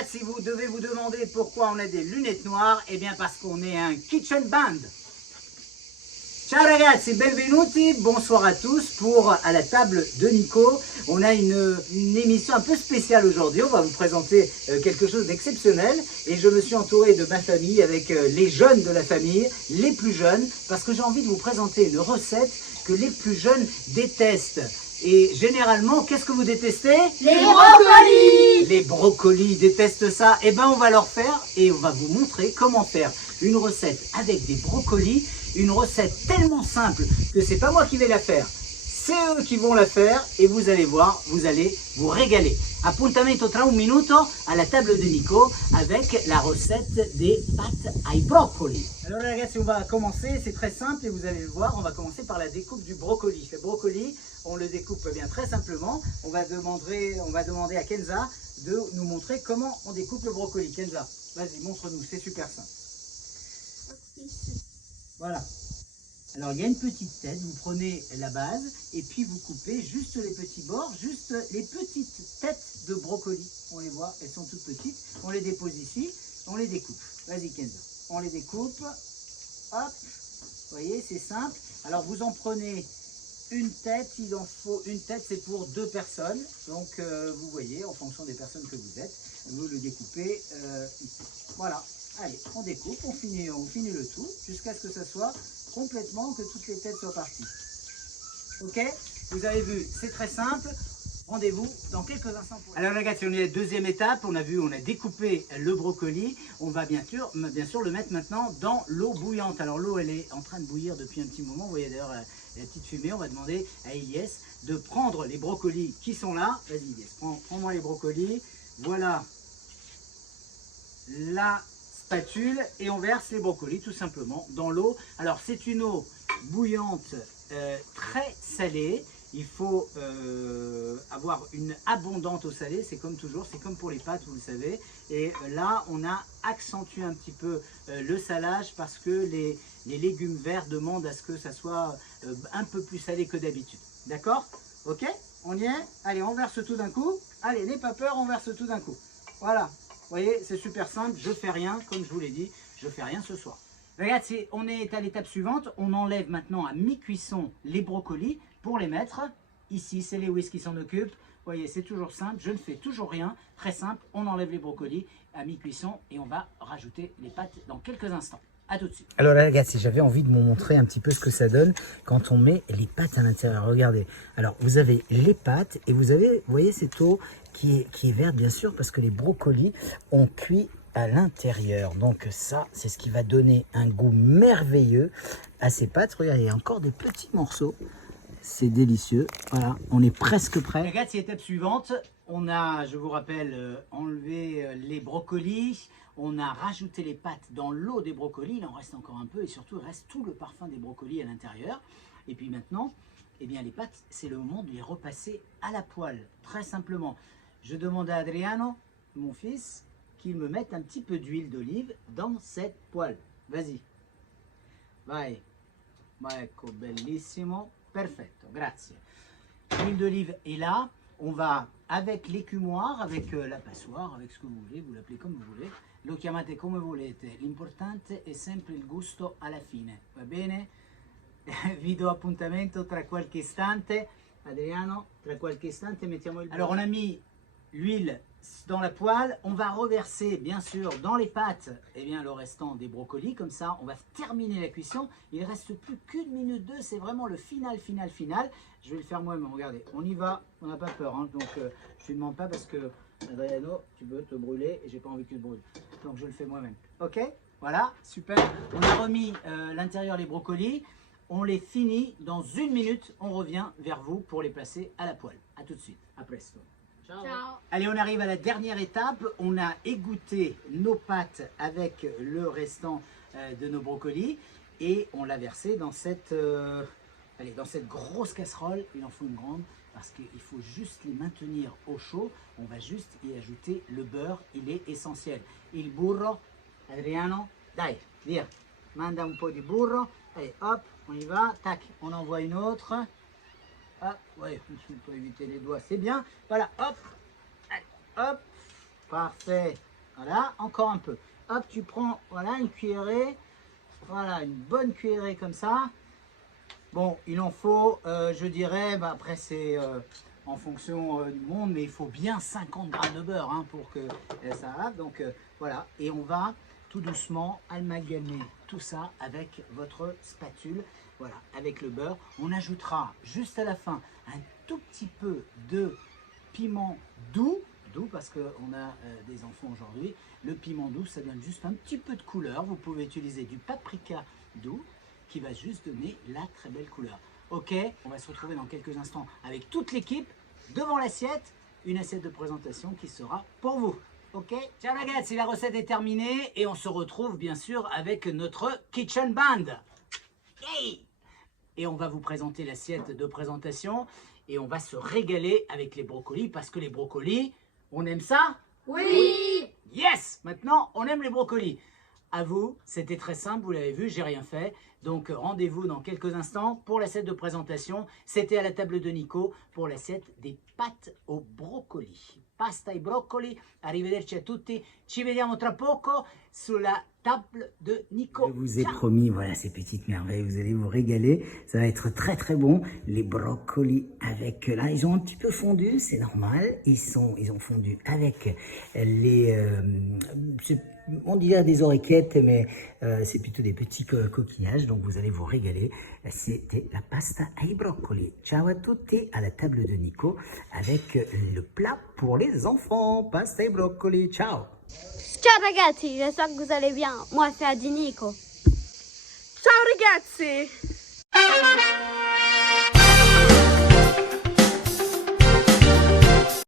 ragazzi, vous devez vous demander pourquoi on a des lunettes noires. Eh bien parce qu'on est un kitchen band. Ciao ragazzi, benvenuti, bonsoir à tous pour À la table de Nico. On a une émission un peu spéciale aujourd'hui, on va vous présenter quelque chose d'exceptionnel et je me suis entouré de ma famille avec les jeunes de la famille, les plus jeunes, parce que j'ai envie de vous présenter une recette que les plus jeunes détestent. Et généralement, qu'est-ce que vous détestez? Les brocolis! Les brocolis détestent ça. Eh bien, on va leur faire et on va vous montrer comment faire une recette avec des brocolis. Une recette tellement simple que c'est pas moi qui vais la faire. C'est eux qui vont la faire et vous allez voir, vous allez vous régaler. Appuntamento tra un minuto à la table de Nico avec la recette des pâtes ai broccoli. Alors ragazzi, on va commencer, c'est très simple et vous allez le voir, on va commencer par la découpe du brocoli. Le brocoli, on le découpe bien très simplement. On va demander à Kenza de nous montrer comment on découpe le brocoli. Kenza, vas-y, montre-nous, c'est super simple. Voilà. Alors il y a une petite tête, vous prenez la base et puis vous coupez juste les petits bords, juste les petites têtes de brocoli. On les voit, elles sont toutes petites. On les dépose ici, on les découpe. Vas-y Kenza, on les découpe. Hop, vous voyez, c'est simple. Alors vous en prenez une tête, il en faut une tête, c'est pour 2 personnes. Donc vous voyez, en fonction des personnes que vous êtes, vous le découpez ici. Voilà. Allez, on découpe, on finit le tout jusqu'à ce que ça soit complètement, que toutes les têtes soient parties. Ok? Vous avez vu, c'est très simple. Rendez-vous dans quelques instants. Alors les gars, on est à la deuxième étape. On a découpé le brocoli. On va bien sûr le mettre maintenant dans l'eau bouillante. Alors l'eau, elle est en train de bouillir depuis un petit moment. Vous voyez d'ailleurs la petite fumée. On va demander à Elias de prendre les brocolis qui sont là. Vas-y Elias, prends-moi les brocolis. Voilà la spatule et on verse les brocolis tout simplement dans l'eau. Alors c'est une eau bouillante très salée. Il faut avoir une abondante eau salée, c'est comme toujours, c'est comme pour les pâtes, vous le savez. Et là, on a accentué un petit peu le salage parce que les légumes verts demandent à ce que ça soit un peu plus salé que d'habitude. D'accord? Ok? On y est? Allez, on verse tout d'un coup. Allez, n'aie pas peur, on verse tout d'un coup. Voilà. Vous voyez, c'est super simple, je fais rien, comme je vous l'ai dit, je fais rien ce soir. Regardez, on est à l'étape suivante, on enlève maintenant à mi-cuisson les brocolis pour les mettre. Ici, c'est Lewis qui s'en occupe. Vous voyez, c'est toujours simple, je ne fais toujours rien, très simple, on enlève les brocolis à mi-cuisson et on va rajouter les pâtes dans quelques instants. A tout de suite. Alors là, regarde, j'avais envie de vous montrer un petit peu ce que ça donne quand on met les pâtes à l'intérieur. Regardez. Alors, vous avez les pâtes et vous avez, vous voyez, cette eau qui est verte, bien sûr, parce que les brocolis ont cuit à l'intérieur. Donc ça, c'est ce qui va donner un goût merveilleux à ces pâtes. Regardez, il y a encore des petits morceaux. C'est délicieux. Voilà, on est presque prêt. Regarde, c'est l'étape suivante. On a, je vous rappelle, enlevé les brocolis. On a rajouté les pâtes dans l'eau des brocolis. Il en reste encore un peu et surtout, il reste tout le parfum des brocolis à l'intérieur. Et puis maintenant, eh bien, les pâtes, c'est le moment de les repasser à la poêle. Très simplement. Je demande à Adriano, mon fils, qu'il me mette un petit peu d'huile d'olive dans cette poêle. Vas-y. Vai. Ecco, bellissimo. Perfetto, grazie. L'huile d'olive est là. On va, avec l'écumoire, avec la passoire, avec ce que vous voulez, vous l'appelez comme vous voulez. Lo chiamate come volete. L'importante è sempre il gusto alla fine. Va bene? Vi do appuntamento tra qualche istante. Adriano, tra qualche istante mettiamo il... Alors on a mis l'huile dans la poêle, on va reverser bien sûr dans les pâtes le restant des brocolis, comme ça on va terminer la cuisson. Il ne reste plus qu'une minute 2, c'est vraiment le final. Je vais le faire moi-même, regardez, on y va, on n'a pas peur, hein. Donc je ne te demande pas parce que Adriano, tu veux te brûler et j'ai pas envie que tu te brûles, donc je le fais moi-même. Ok, voilà, super. On a remis l'intérieur les brocolis, on les finit dans 1 minute, on revient vers vous pour les placer à la poêle. A tout de suite, à presto. Ciao. Ciao. Allez, on arrive à la dernière étape. On a égoutté nos pâtes avec le restant de nos brocolis et on l'a versé dans cette, dans cette grosse casserole. Il en faut une grande parce qu'il faut juste les maintenir au chaud. On va juste y ajouter le beurre. Il est essentiel. Il burro, Adriano, dai, via, manda un po' di burro. Allez, hop, on y va. Tac, on envoie une autre. Hop, ouais, on peut éviter les doigts, c'est bien. Voilà, hop, allez, hop, parfait. Voilà, encore un peu. Hop, tu prends, voilà, une cuillerée. Voilà, une bonne cuillerée comme ça. Bon, il en faut, je dirais, bah, après c'est en fonction du monde, mais il faut bien 50 grammes de beurre hein, pour que ça arrive. Donc voilà, et on va tout doucement amalgamer tout ça avec votre spatule. Voilà, avec le beurre. On ajoutera juste à la fin un tout petit peu de piment doux parce qu'on a des enfants aujourd'hui. Le piment doux, ça donne juste un petit peu de couleur. Vous pouvez utiliser du paprika doux qui va juste donner la très belle couleur. Ok, on va se retrouver dans quelques instants avec toute l'équipe devant l'assiette. Une assiette de présentation qui sera pour vous. Ok, ciao ragazzi, la recette est terminée et on se retrouve bien sûr avec notre kitchen band. Hey, et on va vous présenter l'assiette de présentation et on va se régaler avec les brocolis parce que les brocolis, on aime ça? Oui. Yes! Maintenant, on aime les brocolis. À vous, c'était très simple, vous l'avez vu, j'ai rien fait. Donc rendez-vous dans quelques instants pour l'assiette de présentation. C'était à la table de Nico pour l'assiette des pâtes au brocoli. Pasta e broccoli, arrivederci a tutti. Ci vediamo tra poco sulla table de Nico. Je vous ai promis, voilà ces petites merveilles, vous allez vous régaler. Ça va être très très bon. Les brocolis avec, là ils ont un petit peu fondu, c'est normal. Ils ont fondu avec les, on dirait des oreillettes, mais c'est plutôt des petits coquillages. Donc vous allez vous régaler. C'était la pasta ai broccoli. Ciao à tutti, à la table de Nico avec le plat pour les enfants. Pasta e broccoli. Ciao. Ciao ragazzi, j'espère que vous allez bien. Moi c'est Adi Nico. Ciao ragazzi!